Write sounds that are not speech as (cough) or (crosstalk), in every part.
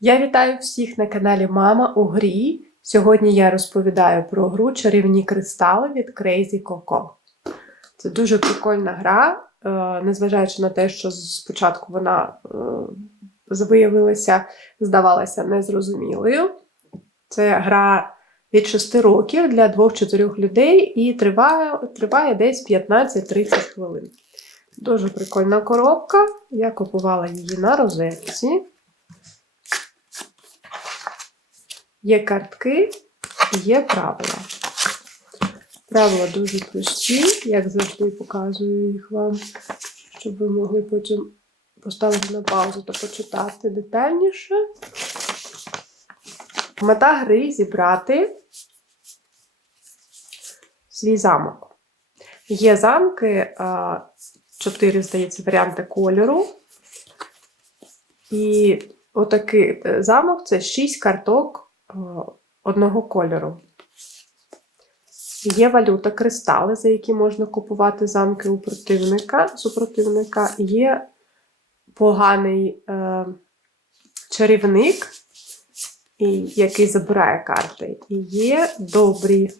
Я вітаю всіх на каналі Мама у грі. Сьогодні я розповідаю про гру Чарівні кристали від Crazy Coco. Це дуже прикольна гра, е, незважаючи на те, що спочатку вона е, виявилася, здавалася незрозумілою. Це гра від 6 років для 2-4 людей і триває, триває десь 15-30 хвилин. Дуже прикольна коробка. Я купувала її на розетці. Є картки, є правила. Правила дуже прості, як завжди показую їх вам, щоб ви могли потім поставити на паузу та почитати детальніше. Мета гри зібрати свій замок. Є замки, чотири, здається, варіанти кольору. І отакий е, замок це 6 карток одного кольору. Є валюта кристали, за які можна купувати замки у противника, супротивника. Є поганий е, чарівник, який забирає карти. І є добрі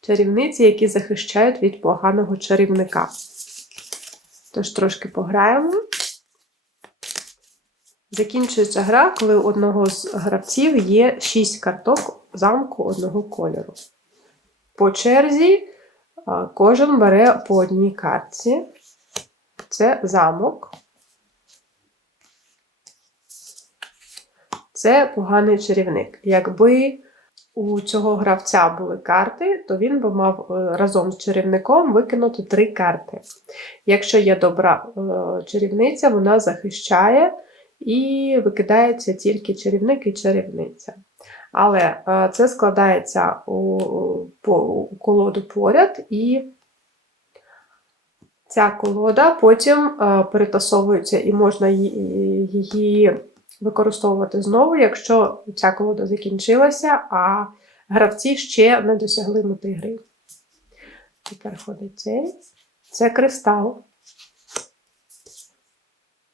чарівниці, які захищають від поганого чарівника. Тож трошки пограємо. Закінчується гра, коли у одного з гравців є 6 карток замку одного кольору. По черзі кожен бере по одній картці. Це замок. Це поганий чарівник. Якби у цього гравця були карти, то він би мав е, разом з чарівником викинути три карти. Якщо є добра е, чарівниця, вона захищає і викидається тільки чарівник і чарівниця. Але е, це складається у, у колоду поряд, і ця колода потім е, перетасовується і можна її використовувати знову, якщо ця колода закінчилася, а гравці ще не досягли мети гри. Тепер ходить цей. Це кристал.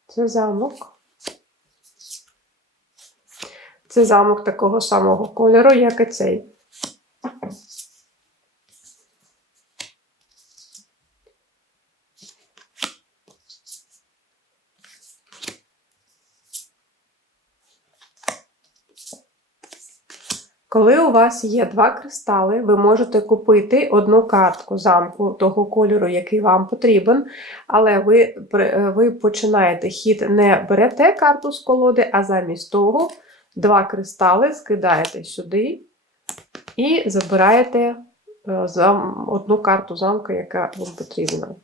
Це замок. Це замок такого самого кольору, як і цей. Коли у вас є два кристали, ви можете купити одну картку замку того кольору, який вам потрібен, але ви ви починаєте хід, не берете карту з колоди, а замість того Два кристали скидаєте сюди і забираєте е, одну карту замка, яка вам потрібна.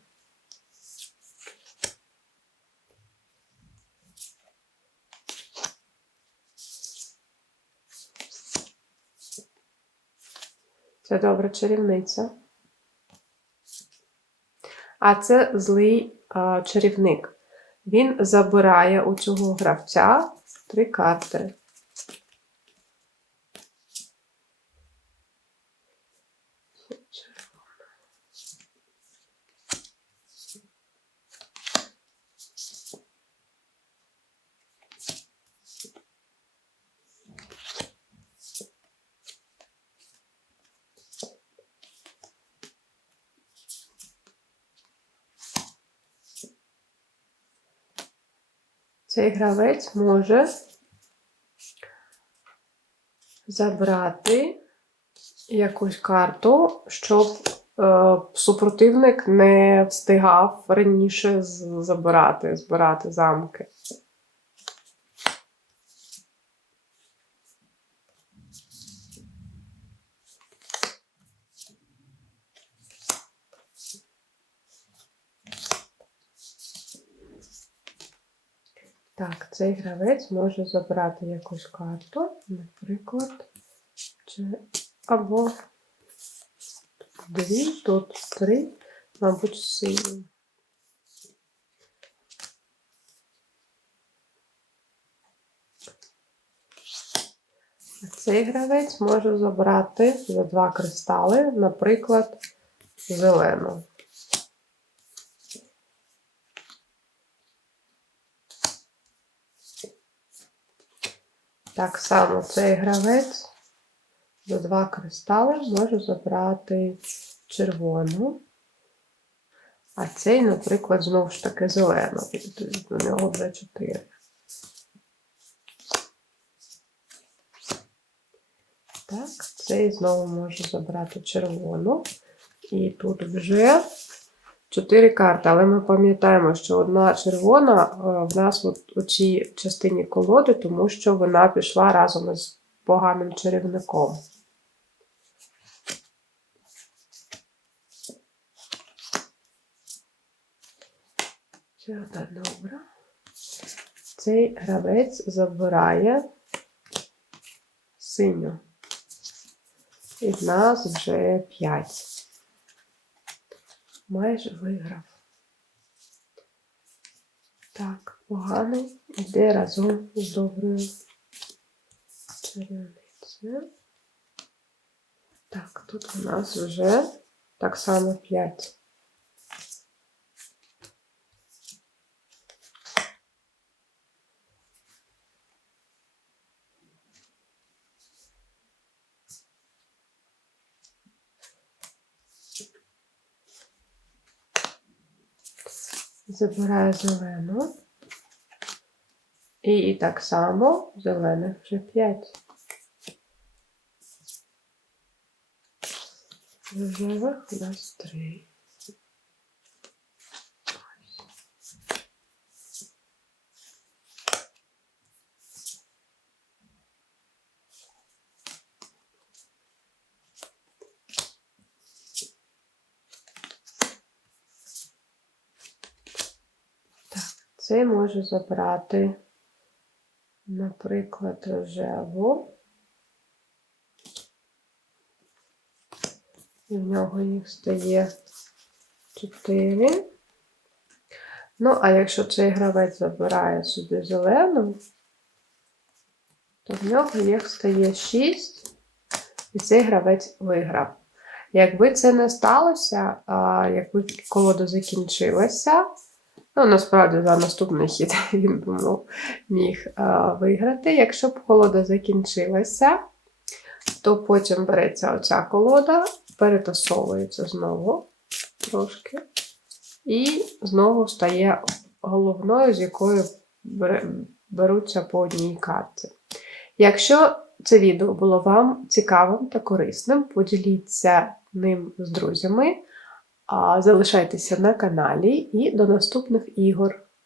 Це добра чарівниця. А це злий а, чарівник. Він забирає у цього гравця три карти. Цей гравець може забрати якусь карту, щоб е, супротивник не встигав раніше забирати, збирати замки. Так, цей гравець може забрати якусь карту, наприклад, чи або дві, тут три, мабуть, сині. Цей гравець може забрати за два кристали, наприклад, зелену. Так само цей гравець за два кристали може забрати червону. А цей, наприклад, знову ж таки зелену. Тобто До нього вже чотири. Так, цей знову може забрати червону. І тут вже чотири карти. Але ми пам'ятаємо, що одна червона е, в нас у цій частині колоди, тому що вона пішла разом із поганим чарівником. Ще. Цей гравець забирає синю. І в нас вже 5. Майже виграв. Так, поганий йде разом з доброю чарівницею. Так, тут у нас вже так само 5. Забираю зелену. І так само зелених вже 5. Рожевих у нас 3. Цей може забрати, наприклад, рожеву. І в нього їх стає 4. Ну, а якщо цей гравець забирає собі зелену, то в нього їх стає 6, і цей гравець виграв. Якби це не сталося, якби колода закінчилася, Ну, насправді, за наступний хід (laughs) він думав, міг а, виграти. Якщо б колода закінчилася, то потім береться оця колода, перетасовується знову трошки, і знову стає головною, з якою беруться по одній карті. Якщо це відео було вам цікавим та корисним, поділіться ним з друзями. Залишайтеся на каналі і до наступних ігор.